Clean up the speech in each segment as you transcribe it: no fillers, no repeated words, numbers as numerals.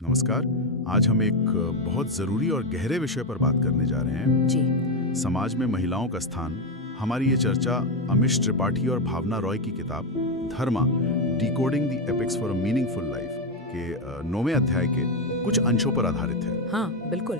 नमस्कार। आज हम एक बहुत ज़रूरी और गहरे विषय पर बात करने जा रहे हैं। जी। समाज में महिलाओं का स्थान। हमारी ये चर्चा अमिश त्रिपाठी और भावना रॉय की किताब Dharma decoding the epics for a meaningful life के 9वें अध्याय के कुछ अंशों पर आधारित है। हाँ, बिल्कुल।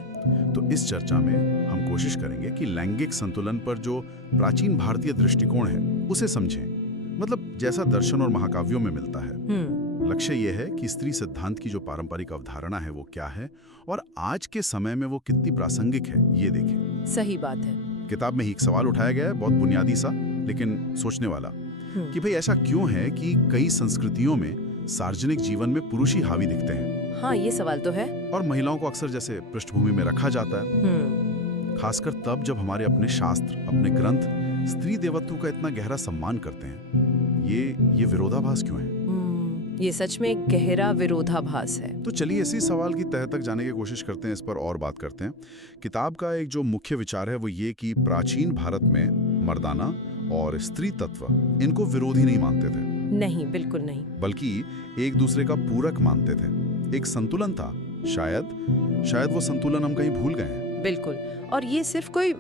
तो इस चर्चा में हम कोशिश करेंगे कि लैंगिक संतुलन पर जो प्राचीन भारतीय दृष्टिकोण है उसे समझें, मतलब जैसा दर्शन और महाकाव्यों में मिलता है। लक्ष्य यह है कि स्त्री सिद्धांत की जो पारंपरिक अवधारणा है वो क्या है और आज के समय में वो कितनी प्रासंगिक है, ये देखें। सही बात है। किताब में ही एक सवाल उठाया गया है, बहुत बुनियादी सा लेकिन सोचने वाला, कि भाई ऐसा क्यों है कि कई संस्कृतियों में सार्वजनिक जीवन में पुरुष ही हावी दिखते हैं। हाँ, ये सवाल तो है। और महिलाओं को अक्सर जैसे पृष्ठभूमि में रखा जाता है, खासकर तब जब हमारे अपने शास्त्र, अपने ग्रंथ स्त्री देवत्व का इतना गहरा सम्मान करते हैं। ये विरोधाभास क्यों है? ये सच में एक गहरा विरोधाभास है। तो चलिए इसी सवाल की तह तक जाने की कोशिश करते हैं, इस पर और बात करते हैं। किताब का एक जो मुख्य विचार है वो ये कि प्राचीन भारत में मर्दाना और स्त्री तत्व इनको विरोधी नहीं मानते थे। नहीं, बिल्कुल नहीं। बल्कि एक दूसरे का पूरक मानते थे। एक संतुलन था। शायद वो संतुलन हम कहीं भूल गए हैं। बिल्कुल। और ये सिर्फ कोई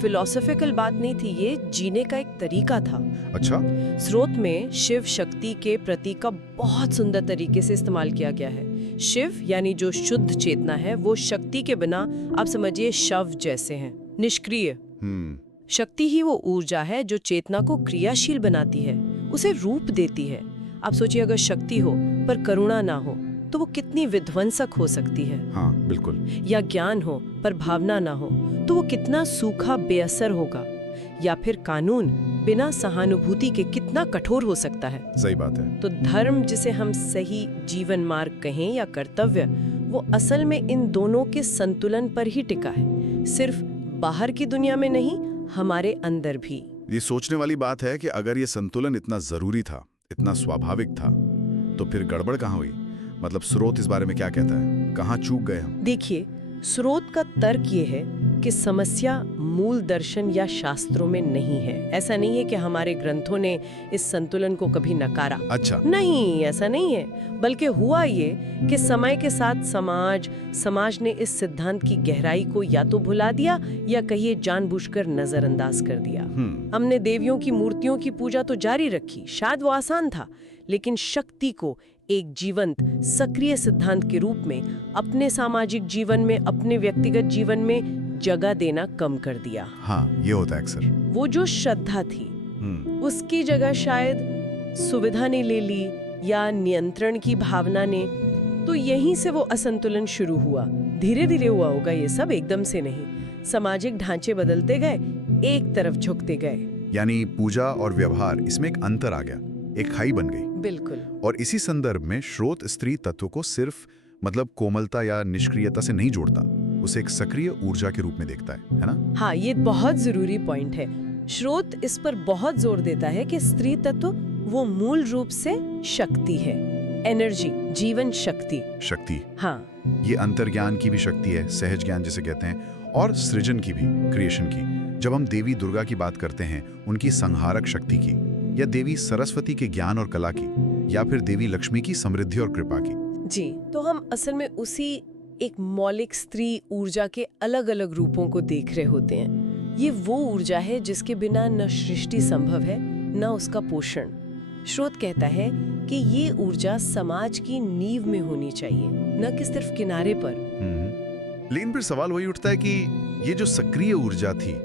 फिलोसॉफिकल बात नहीं थी, ये जीने का एक तरीका था। अच्छा। स्रोत में शिव शक्ति के प्रतीक का बहुत सुंदर तरीके से इस्तेमाल किया गया है। शिव यानी जो शुद्ध चेतना है, वो शक्ति के बिना आप समझिए शव जैसे हैं, निष्क्रिय। शक्ति ही वो ऊर्जा है जो चेतना को क्रियाशील बनाती है, उसे रूप देती है। आप सोचिए, अगर शक्ति हो पर करुणा ना हो तो वो कितनी विध्वंसक हो सकती है। हाँ, बिल्कुल। या ज्ञान हो पर भावना ना हो तो वो कितना सूखा बेअसर होगा। या फिर कानून बिना सहानुभूति के कितना कठोर हो सकता है। सही बात है। तो धर्म, जिसे हम सही जीवन मार्ग कहें या कर्तव्य, वो असल में इन दोनों के संतुलन पर ही टिका है। सिर्फ बाहर की दुनिया में नहीं, हमारे अंदर भी। ये सोचने वाली बात है कि अगर ये संतुलन इतना जरूरी था, इतना स्वाभाविक था, तो फिर गड़बड़ कहाँ हुई? मतलब स्रोत इस बारे में क्या कहता है? कहाँ चूक गए हम? देखिए, स्रोत का तर्क ये है कि समस्या मूल दर्शन या शास्त्रों में नहीं है। ऐसा नहीं है कि हमारे ग्रंथों ने इस संतुलन को कभी नकारा। अच्छा। नहीं, ऐसा नहीं है। बल्कि हुआ ये कि समय के साथ समाज ने इस सिद्धांत की गहराई को या तो भुला दिया या कहिए जानबूझकर नजरअंदाज कर दिया। हमने देवियों की मूर्तियों की पूजा तो जारी रखी, शायद वो आसान था, लेकिन शक्ति को एक जीवंत सक्रिय सिद्धांत के रूप में अपने सामाजिक जीवन में, अपने व्यक्तिगत जीवन में जगह देना कम कर दिया। हाँ, ये होता है अक्सर। वो जो श्रद्धा थी उसकी जगह शायद सुविधा ने ले ली या नियंत्रण की भावना ने। तो यहीं से वो असंतुलन शुरू हुआ। धीरे धीरे हुआ होगा ये सब, एकदम से नहीं। सामाजिक ढांचे बदलते गए, एक तरफ झुकते गए। यानी पूजा और व्यवहार, इसमें एक अंतर आ गया, एक खाई बन गई। बिल्कुल। और इसी संदर्भ में स्रोत स्त्री तत्व को सिर्फ कोमलता या निष्क्रियता से नहीं जोड़ता, उसे एक सक्रिय ऊर्जा के रूप में देखता है ना? हाँ, ये बहुत जरूरी पॉइंट है। स्रोत इस पर बहुत जोर देता है कि स्त्री तत्व वो मूल रूप से शक्ति है, एनर्जी, जीवन शक्ति। हाँ, ये अंतर्ज्ञान की भी शक्ति है, सहज ज्ञान जिसे कहते हैं, और सृजन की भी, क्रिएशन की। जब हम देवी दुर्गा की बात करते हैं, उनकी संहारक शक्ति की, या देवी सरस्वती के ज्ञान और कला की, या फिर देवी लक्ष्मी की समृद्धि और कृपा की। जी, तो हम असल में उसी एक मौलिक स्त्री ऊर्जा के अलग अलग रूपों को देख रहे होते हैं। ये वो ऊर्जा है जिसके बिना न सृष्टि संभव है, न उसका पोषण। स्रोत कहता है कि ये ऊर्जा समाज की नींव में होनी चाहिए, न कि सिर्फ किनारे पर। लेकिन फिर सवाल वही उठता है कि ये जो सक्रिय ऊर्जा थी,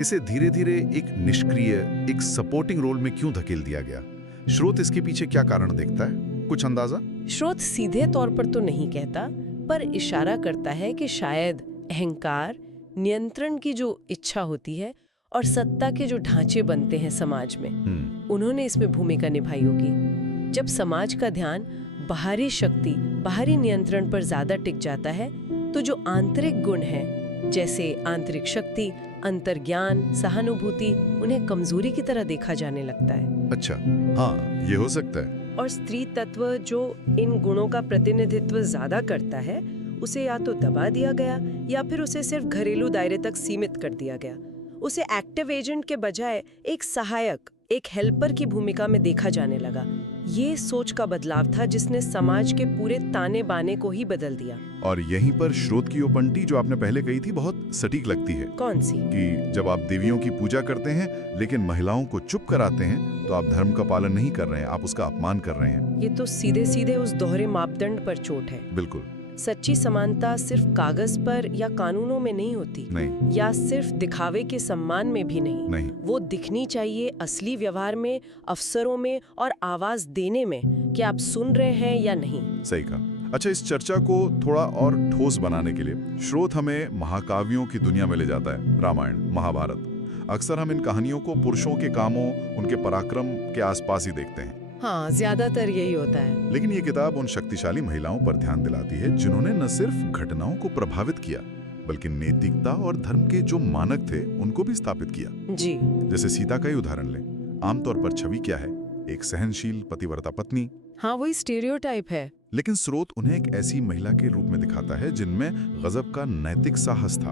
इसे धीरे धीरे एक निष्क्रिय, एक सपोर्टिंग रोल में क्यों धकेल दिया गया? स्रोत इसके पीछे क्या कारण देखता है? कुछ अंदाजा? स्रोत सीधे तौर पर तो नहीं कहता, पर इशारा करता है कि शायद अहंकार, नियंत्रण की जो इच्छा होती है और सत्ता के जो ढांचे बनते हैं समाज में, उन्होंने इसमें भूमिका निभाई होगी। जब समाज का ध्यान बाहरी शक्ति, बाहरी नियंत्रण पर ज्यादा टिक जाता है, तो जो आंतरिक गुण हैं, जैसे आंतरिक शक्ति, अंतर्ज्ञान, सहानुभूति, उन्हें कमजोरी की तरह देखा जाने लगता है। अच्छा, हाँ, ये हो सकता है। और स्त्री तत्व जो इन गुणों का प्रतिनिधित्व ज्यादा करता है, उसे या तो दबा दिया गया या फिर उसे सिर्फ घरेलू दायरे तक सीमित कर दिया गया। उसे एक्टिव एजेंट के बजाय एक सहायक, एक हेल्पर की भूमिका में देखा जाने लगा। ये सोच का बदलाव था जिसने समाज के पूरे ताने बाने को ही बदल दिया। और यहीं पर श्रोत की वो पंक्ति जो आपने पहले कही थी बहुत सटीक लगती है कौन सी? कि जब आप देवियों की पूजा करते हैं लेकिन महिलाओं को चुप कराते हैं तो आप धर्म का पालन नहीं कर रहे हैं, आप उसका अपमान कर रहे हैं। ये तो सीधे सीधे उस दोहरे मापदंड पर चोट है। बिल्कुल सच्ची समानता सिर्फ कागज पर या कानूनों में नहीं होती, नहीं, या सिर्फ दिखावे के सम्मान में भी नहीं। वो दिखनी चाहिए असली व्यवहार में, अवसरों में और आवाज देने में कि आप सुन रहे हैं या नहीं। सही कहा। अच्छा, इस चर्चा को थोड़ा और ठोस बनाने के लिए श्रोत हमें महाकाव्यों की दुनिया में ले जाता है। रामायण, महाभारत, अक्सर हम इन कहानियों को पुरुषों के कामों, उनके पराक्रम के आसपास ही देखते हैं। हाँ, ज्यादातर यही होता है। लेकिन ये किताब उन शक्तिशाली महिलाओं पर ध्यान दिलाती है जिन्होंने न सिर्फ घटनाओं को प्रभावित किया बल्कि नैतिकता और धर्म के जो मानक थे उनको भी स्थापित किया। जी। जैसे सीता का ही उदाहरण लें। आमतौर पर छवि क्या है? एक सहनशील पतिव्रता पत्नी। हाँ, वही स्टीरियोटाइप है। लेकिन स्रोत उन्हें एक ऐसी महिला के रूप में दिखाता है जिनमें गजब का नैतिक साहस था।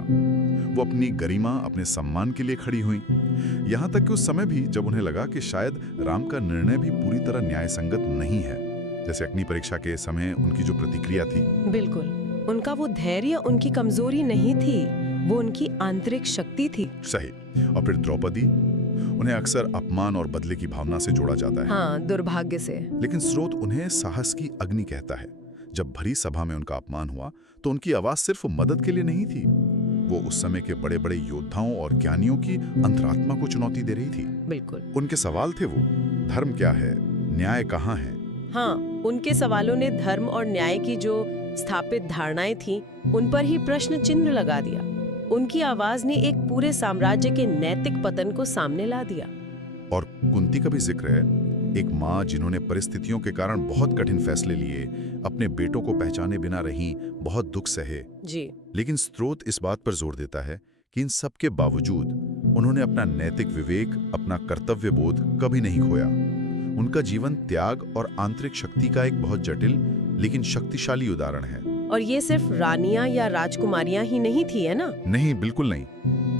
वो अपनी गरिमा, अपने सम्मान के लिए खड़ी हुई, यहाँ तक कि उस समय भी जब उन्हें लगा कि शायद राम का निर्णय भी पूरी तरह न्यायसंगत नहीं है। जैसे अग्नि परीक्षा के समय उनकी जो प्रतिक्रिया थी। बिल्कुल, उनका वो धैर्य उनकी कमजोरी नहीं थी, वो उनकी आंतरिक शक्ति थी। सही। और फिर द्रौपदी, उन्हें अक्सर अपमान और बदले की भावना से जोड़ा जाता है। हाँ, दुर्भाग्य से। लेकिन स्रोत उन्हें साहस की अग्नि कहता है। जब भरी सभा में उनका अपमान हुआ तो उनकी आवाज सिर्फ मदद के लिए नहीं थी, वो उस समय के बड़े बड़े योद्धाओं और ज्ञानियों की अंतरात्मा को चुनौती दे रही थी। बिल्कुल। उनके सवाल थे वो, धर्म क्या है, न्याय कहाँ है। हाँ, उनके सवालों ने धर्म और न्याय की जो स्थापित धारणाएं थी उन पर ही प्रश्न चिन्ह लगा दिया। उनकी आवाज ने एक पूरे साम्राज्य के नैतिक पतन को सामने ला दिया। और कुंती का भी जिक्र है, एक माँ जिन्होंने परिस्थितियों के कारण बहुत कठिन फैसले लिए, अपने बेटों को पहचाने बिना रहीं, बहुत दुख सहे। जी। लेकिन स्रोत इस बात पर जोर देता है कि इन सब के बावजूद उन्होंने अपना नैतिक विवेक, अपना कर्तव्य बोध कभी नहीं खोया। उनका जीवन त्याग और आंतरिक शक्ति का एक बहुत जटिल लेकिन शक्तिशाली उदाहरण है। और ये सिर्फ रानियां या राजकुमारियां ही नहीं थी, है ना? नहीं, बिल्कुल नहीं।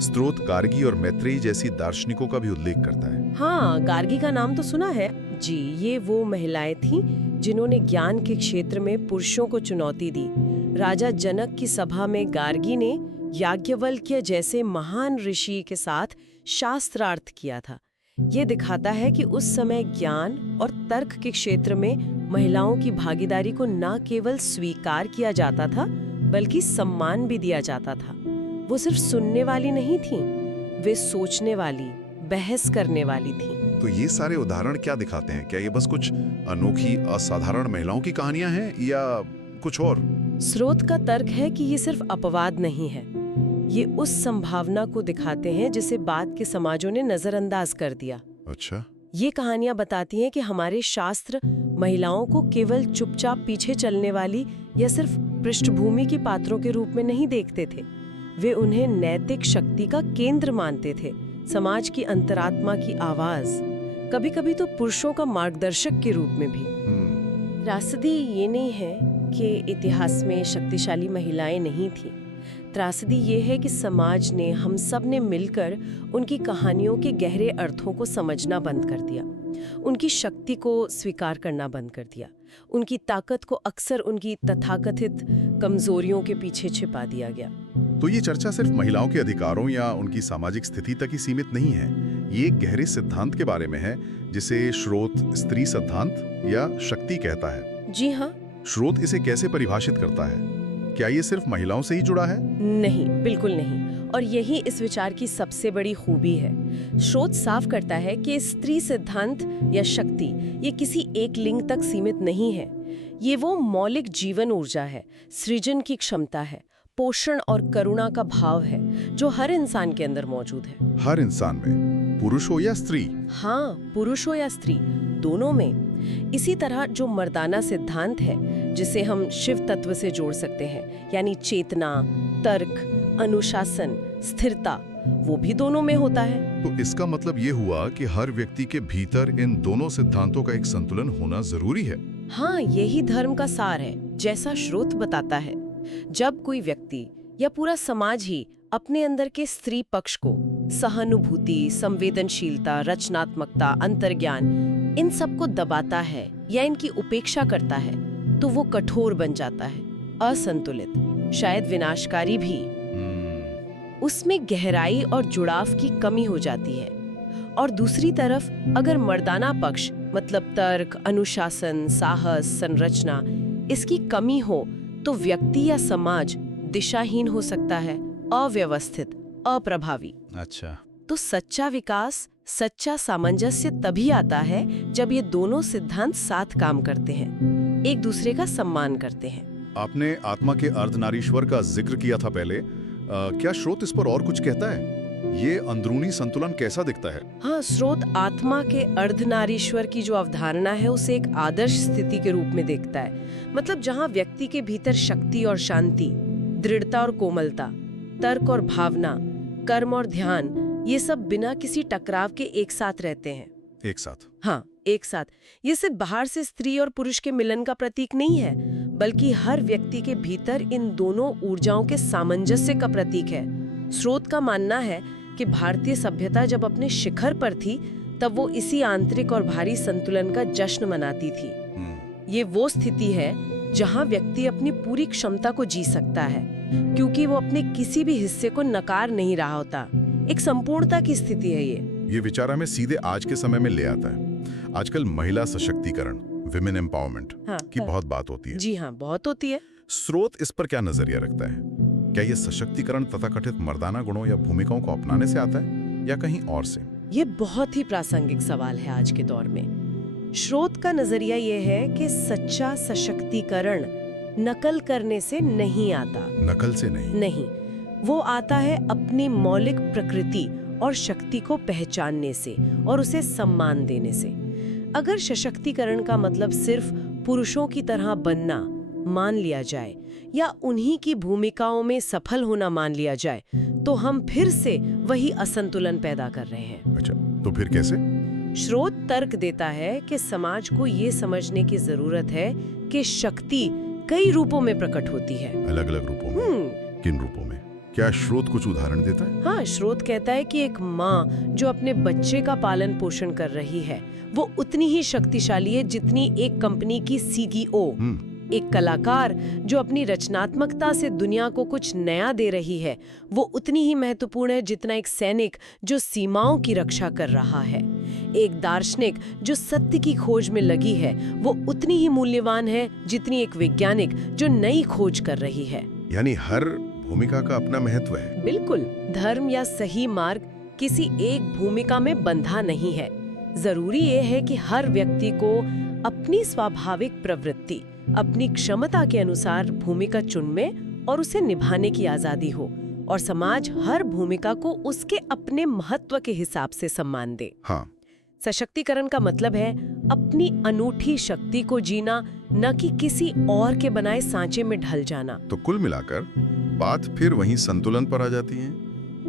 स्रोत गार्गी और मैत्रेयी जैसी दार्शनिकों का भी उल्लेख करता है। हाँ, गार्गी का नाम तो सुना है। जी, ये वो महिलाएं थीं जिन्होंने ज्ञान के क्षेत्र में पुरुषों को चुनौती दी। राजा जनक की सभा में गार्गी ने याज्ञवल्क्य जैसे महान ऋषि के साथ शास्त्रार्थ किया था। ये दिखाता है कि उस समय ज्ञान और तर्क के क्षेत्र में महिलाओं की भागीदारी को न केवल स्वीकार किया जाता था बल्कि सम्मान भी दिया जाता था। वो सिर्फ सुनने वाली नहीं थीं, वे सोचने वाली, बहस करने वाली थीं। तो ये सारे उदाहरण क्या दिखाते हैं? क्या ये बस कुछ अनोखी, असाधारण महिलाओं की कहानियां हैं या कुछ और? स्रोत का तर्क है कि ये सिर्फ अपवाद नहीं है, ये उस संभावना को दिखाते हैं जिसे बाद के समाजों ने नजरअंदाज कर दिया। अच्छा। ये कहानियां बताती हैं कि हमारे शास्त्र महिलाओं को केवल चुपचाप पीछे चलने वाली या सिर्फ पृष्ठभूमि की पात्रों के रूप में नहीं देखते थे। वे उन्हें नैतिक शक्ति का केंद्र मानते थे, समाज की अंतरात्मा की आवाज, कभी-कभी तो पुरुषों का मार्गदर्शक के रूप में भी। त्रासदी ये नहीं है कि इतिहास में शक्तिशाली महिलाएं नहीं थीं। त्रासदी ये है कि समाज ने, हम सब ने मिलकर उनकी कहानियों के गहरे अर्थों को समझना बंद कर दिया, उनकी शक्ति को स्वीकार करना बंद कर दिया, उनकी ताकत को अक्सर उनकी तथाकथित कमजोरियों के पीछे छिपा दिया गया। तो ये चर्चा सिर्फ महिलाओं के अधिकारों या उनकी सामाजिक स्थिति तक ही सीमित नहीं है, ये एक गहरे सिद्धांत के बारे में है जिसे श्रोत स्त्री सिद्धांत या शक्ति कहता है। जी हाँ। श्रोत इसे कैसे परिभाषित करता है? क्या ये सिर्फ महिलाओं से ही जुड़ा है? नहीं, बिल्कुल नहीं। और यही इस विचार की सबसे बड़ी खूबी है। श्रोत साफ करता है कि स्त्री सिद्धांत या शक्ति ये किसी एक लिंग तक सीमित नहीं है। ये वो मौलिक जीवन ऊर्जा है, सृजन की क्षमता है, पोषण और करुणा का भाव है जो हर इंसान के अंदर मौजूद है। हर इंसान में, पुरुष हो या स्त्री? हाँ, पुरुष हो या स्त्री, दोनों में। इसी तरह जो मर्दाना सिद्धांत है जिसे हम शिव तत्व से जोड़ सकते हैं, यानी चेतना, तर्क, अनुशासन, स्थिरता, वो भी दोनों में होता है। तो इसका मतलब ये हुआ कि हर व्यक्ति के भीतर इन दोनों सिद्धांतों का एक संतुलन होना जरूरी है। हाँ, यही धर्म का सार है, जैसा श्रोत बताता है। जब कोई व्यक्ति या पूरा समाज ही अपने अंदर के स्त्री पक्ष को, सहानुभूति, संवेदनशीलता, रचनात्मकता, अंतर्ज्ञान, इन सबको दबाता है या इनकी उपेक्षा करता है तो वो कठोर बन जाता है, असंतुलित, शायद विनाशकारी भी। उसमें गहराई और जुड़ाव की कमी हो जाती है। और दूसरी तरफ अगर मर्दाना पक्ष मतलब तर्क, अनुशासन, साहस, संरचना, इसकी कमी हो तो व्यक्ति या समाज दिशाहीन हो सकता है, अव्यवस्थित, अप्रभावी। अच्छा। तो सच्चा विकास, सच्चा सामंजस्य तभी आता है जब ये दोनों सिद्धांत साथ काम करते हैं, एक दूसरे का सम्मान करते हैं। आपने आत्मा के अर्धनारीश्वर का जिक्र किया था पहले। क्या स्रोत इस पर और कुछ कहता है? ये अंदरूनी संतुलन कैसा दिखता है? हाँ, स्रोत आत्मा के अर्धनारीश्वर की जो अवधारणा है उसे एक आदर्श स्थिति के रूप में देखता है। मतलब जहाँ व्यक्ति के भीतर शक्ति और शांति, दृढ़ता और कोमलता, तर्क और भावना, कर्म और ध्यान, ये सब बिना किसी टकराव के एक साथ रहते हैं। एक साथ? हाँ, एक साथ। ये सिर्फ बाहर से स्त्री और पुरुष के मिलन का प्रतीक नहीं है, बल्कि हर व्यक्ति के भीतर इन दोनों ऊर्जाओं के सामंजस्य का प्रतीक है। स्रोत का मानना है कि भारतीय सभ्यता जब अपने शिखर पर थी तब वो इसी आंतरिक और भारी संतुलन का जश्न मनाती थी। ये वो स्थिति है जहाँ व्यक्ति अपनी पूरी क्षमता को जी सकता है, क्योंकि वो अपने किसी भी हिस्से को नकार नहीं रहा होता। एक संपूर्णता की स्थिति है ये विचार हमें सीधे आज के समय में ले आता है। आजकल महिला सशक्तिकरण, विमेन एम्पावरमेंट की बहुत बात होती है। जी हाँ, बहुत होती है। स्रोत इस पर क्या नजरिया रखता है? क्या ये सशक्तिकरण तथाकथित मर्दाना गुणों या भूमिकाओं को अपनाने से आता है या कहीं और से? ये बहुत ही प्रासंगिक सवाल है आज के दौर में। स्रोत का नजरिया ये है कि सच्चा सशक्तिकरण नकल करने से नहीं आता। नकल से नहीं, वो आता है अपनी मौलिक प्रकृति और शक्ति को पहचानने से और उसे सम्मान देने से। अगर सशक्तिकरण का मतलब सिर्फ पुरुषों की तरह बनना मान लिया जाए या उन्हीं की भूमिकाओं में सफल होना मान लिया जाए, तो हम फिर से वही असंतुलन पैदा कर रहे हैं। अच्छा, तो फिर कैसे? स्रोत तर्क देता है कि समाज को ये समझने की जरूरत है कि शक्ति कई रूपों में प्रकट होती है। अलग अलग रूपों में? किन रूपों में? क्या स्रोत कुछ उदाहरण देता है? हाँ, स्रोत कहता है कि एक माँ जो अपने बच्चे का पालन पोषण कर रही है वो उतनी ही शक्तिशाली है जितनी एक कंपनी की सीईओ। एक कलाकार जो अपनी रचनात्मकता से दुनिया को कुछ नया दे रही है वो उतनी ही महत्वपूर्ण है जितना एक सैनिक जो सीमाओं की रक्षा कर रहा है। एक दार्शनिक जो सत्य की खोज में लगी है वो उतनी ही मूल्यवान है जितनी एक वैज्ञानिक जो नई खोज कर रही है। यानी हर भूमिका का अपना महत्व है। बिल्कुल। धर्म या सही मार्ग किसी एक भूमिका में बंधा नहीं है। जरूरी ये है कि हर व्यक्ति को अपनी स्वाभाविक प्रवृत्ति, अपनी क्षमता के अनुसार भूमिका चुनने और उसे निभाने की आजादी हो, और समाज हर भूमिका को उसके अपने महत्व के हिसाब से सम्मान दे। हाँ। सशक्तिकरण का मतलब है अपनी अनूठी शक्ति को जीना, न कि किसी और के बनाए सांचे में ढल जाना। तो कुल मिलाकर बात फिर वहीं संतुलन पर आ जाती है,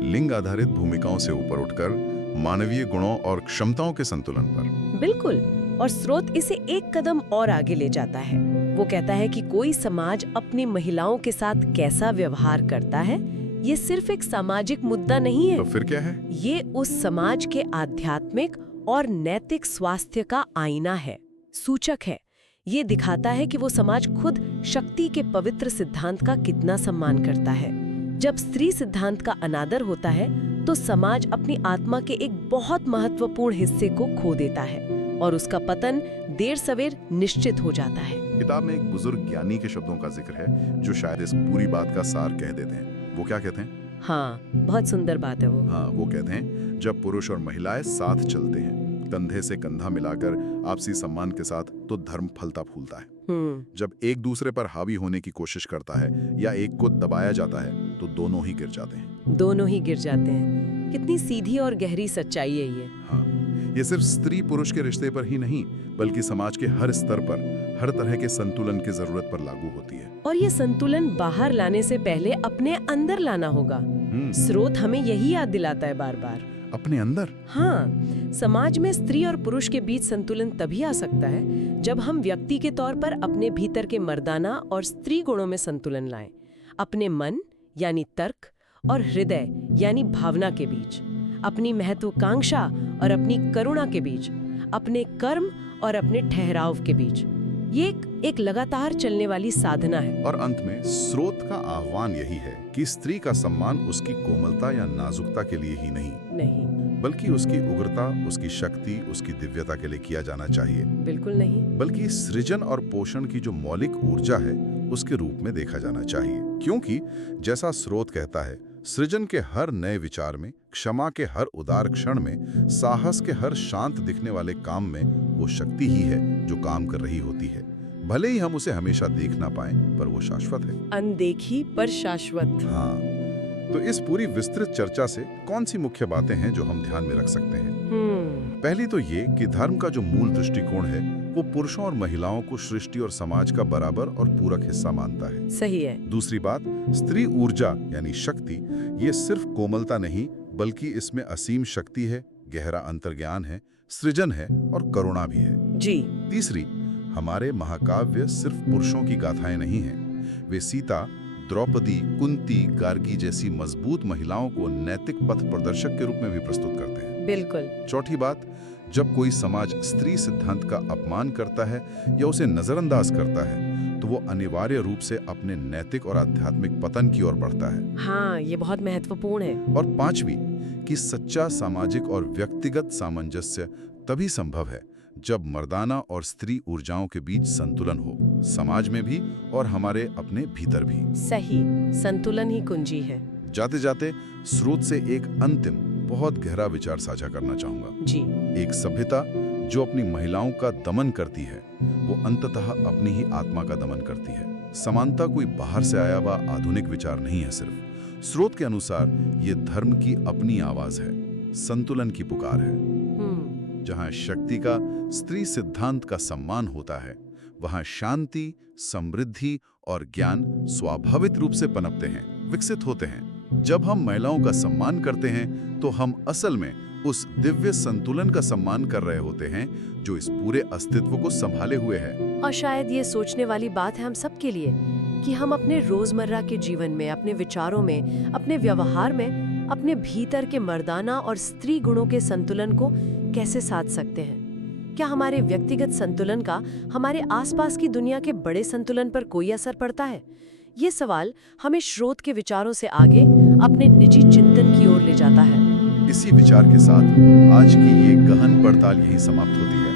लिंग आधारित भूमिकाओं से ऊपर उठकर मानवीय गुणों और क्षमताओं के संतुलन पर। बिल्कुल। और स्रोत इसे एक कदम और आगे ले जाता है। वो कहता है कि कोई समाज अपनी महिलाओं के साथ कैसा व्यवहार करता है ये सिर्फ एक सामाजिक मुद्दा नहीं है। तो फिर क्या है? ये उस समाज के आध्यात्मिक और नैतिक स्वास्थ्य का आईना है, सूचक है। ये दिखाता है कि वो समाज खुद शक्ति के पवित्र सिद्धांत का कितना सम्मान करता है। जब स्त्री सिद्धांत का अनादर होता है तो समाज अपनी आत्मा के एक बहुत महत्वपूर्ण हिस्से को खो देता है और उसका पतन देर सवेर निश्चित हो जाता है। किताब में एक बुजुर्ग ज्ञानी के शब्दों का जिक्र है जो शायद इस पूरी बात का सार कह देते हैं। वो क्या कहते हैं? हाँ, बहुत सुंदर बात है वो। हाँ, वो कहते हैं जब पुरुष और महिलाएं साथ चलते हैं, कंधे से कंधा मिलाकर आपसी सम्मान के साथ, तो धर्म फलता फूलता है। जब एक दूसरे पर हावी होने की कोशिश करता है या एक को दबाया जाता है तो दोनों ही गिर जाते हैं। दोनों ही गिर जाते हैं। कितनी सीधी और गहरी सच्चाई है ये। हाँ, ये सिर्फ स्त्री पुरुष के रिश्ते पर ही नहीं बल्कि समाज के हर स्तर पर, हर तरह के संतुलन की जरूरत पर लागू होती है। और ये संतुलन बाहर लाने से पहले अपने अंदर लाना होगा। स्रोत हमें यही याद दिलाता है बार बार। अपने अंदर? हाँ, समाज में स्त्री और पुरुष के बीच संतुलन तभी आ सकता है जब हम व्यक्ति के तौर पर अपने भीतर के मर्दाना और स्त्री गुणों में संतुलन लाएं। अपने मन यानी तर्क और हृदय यानी भावना के बीच, अपनी महत्वाकांक्षा और अपनी करुणा के बीच, अपने कर्म और अपने ठहराव के बीच। ये एक लगातार चलने वाली साधना है। और अंत में स्रोत का आह्वान यही है कि स्त्री का सम्मान उसकी कोमलता या नाजुकता के लिए ही नहीं, बल्कि उसकी उग्रता, उसकी शक्ति, उसकी दिव्यता के लिए किया जाना चाहिए। बिल्कुल नहीं। बल्कि सृजन और पोषण की जो मौलिक ऊर्जा है उसके रूप में देखा जाना चाहिए। क्योंकि जैसा स्रोत कहता है, सृजन के हर नए विचार में, क्षमा के हर उदार क्षण में, साहस के हर शांत दिखने वाले काम में वो शक्ति ही है जो काम कर रही होती है। भले ही हम उसे हमेशा देख ना पाएं, पर वो शाश्वत है। अनदेखी पर शाश्वत। हाँ, तो इस पूरी विस्तृत चर्चा से कौन सी मुख्य बातें हैं जो हम ध्यान में रख सकते हैं? पहली तो ये कि धर्म का जो मूल दृष्टिकोण है वो पुरुषों और महिलाओं को सृष्टि और समाज का बराबर और पूरक हिस्सा मानता है। सही है। दूसरी बात, स्त्री ऊर्जा यानी शक्ति, ये सिर्फ कोमलता नहीं बल्कि इसमें असीम शक्ति है, गहरा अंतर्ज्ञान है, सृजन है और करुणा भी है। जी। तीसरी, हमारे महाकाव्य सिर्फ पुरुषों की गाथाएं नहीं हैं। वे सीता, द्रौपदी, कुंती, गार्गी जैसी मजबूत महिलाओं को नैतिक पथ प्रदर्शक के रूप में भी प्रस्तुत करते हैं। बिल्कुल। चौथी बात, जब कोई समाज स्त्री सिद्धांत का अपमान करता है या उसे नजरअंदाज करता है तो वो अनिवार्य रूप से अपने नैतिक और आध्यात्मिक पतन की ओर बढ़ता है। हाँ, ये बहुत महत्वपूर्ण है। और पांचवी, कि सच्चा सामाजिक और व्यक्तिगत सामंजस्य तभी संभव है जब मर्दाना और स्त्री ऊर्जाओं के बीच संतुलन हो, समाज में भी और हमारे अपने भीतर भी। सही, संतुलन ही कुंजी है। जाते जाते स्रोत से एक अंतिम बहुत गहरा विचार साझा करना चाहूंगा। जी। एक सभ्यता जो अपनी महिलाओं का दमन करती है वो अंततः अपनी ही आत्मा का दमन करती है। समानता कोई बाहर से आया हुआ आधुनिक विचार नहीं है। सिर्फ स्रोत के अनुसार ये धर्म की अपनी आवाज है, संतुलन की पुकार है। जहां शक्ति का, स्त्री सिद्धांत का सम्मान होता है, वहां शांति, समृद्धि और ज्ञान स्वाभाविक रूप से पनपते हैं, विकसित होते हैं। जब हम महिलाओं का सम्मान करते हैं तो हम असल में उस दिव्य संतुलन का सम्मान कर रहे होते हैं जो इस पूरे अस्तित्व को संभाले हुए है। और शायद ये सोचने वाली बात है हम सब के लिए कि हम अपने रोजमर्रा के जीवन में, अपने विचारों में, अपने व्यवहार में, अपने भीतर के मर्दाना और स्त्री गुणों के संतुलन को कैसे साध सकते हैं। क्या हमारे व्यक्तिगत संतुलन का हमारे आसपास की दुनिया के बड़े संतुलन पर कोई असर पड़ता है? ये सवाल हमें स्रोत के विचारों से आगे अपने निजी चिंतन की ओर ले जाता है। इसी विचार के साथ आज की ये गहन पड़ताल यही समाप्त होती है।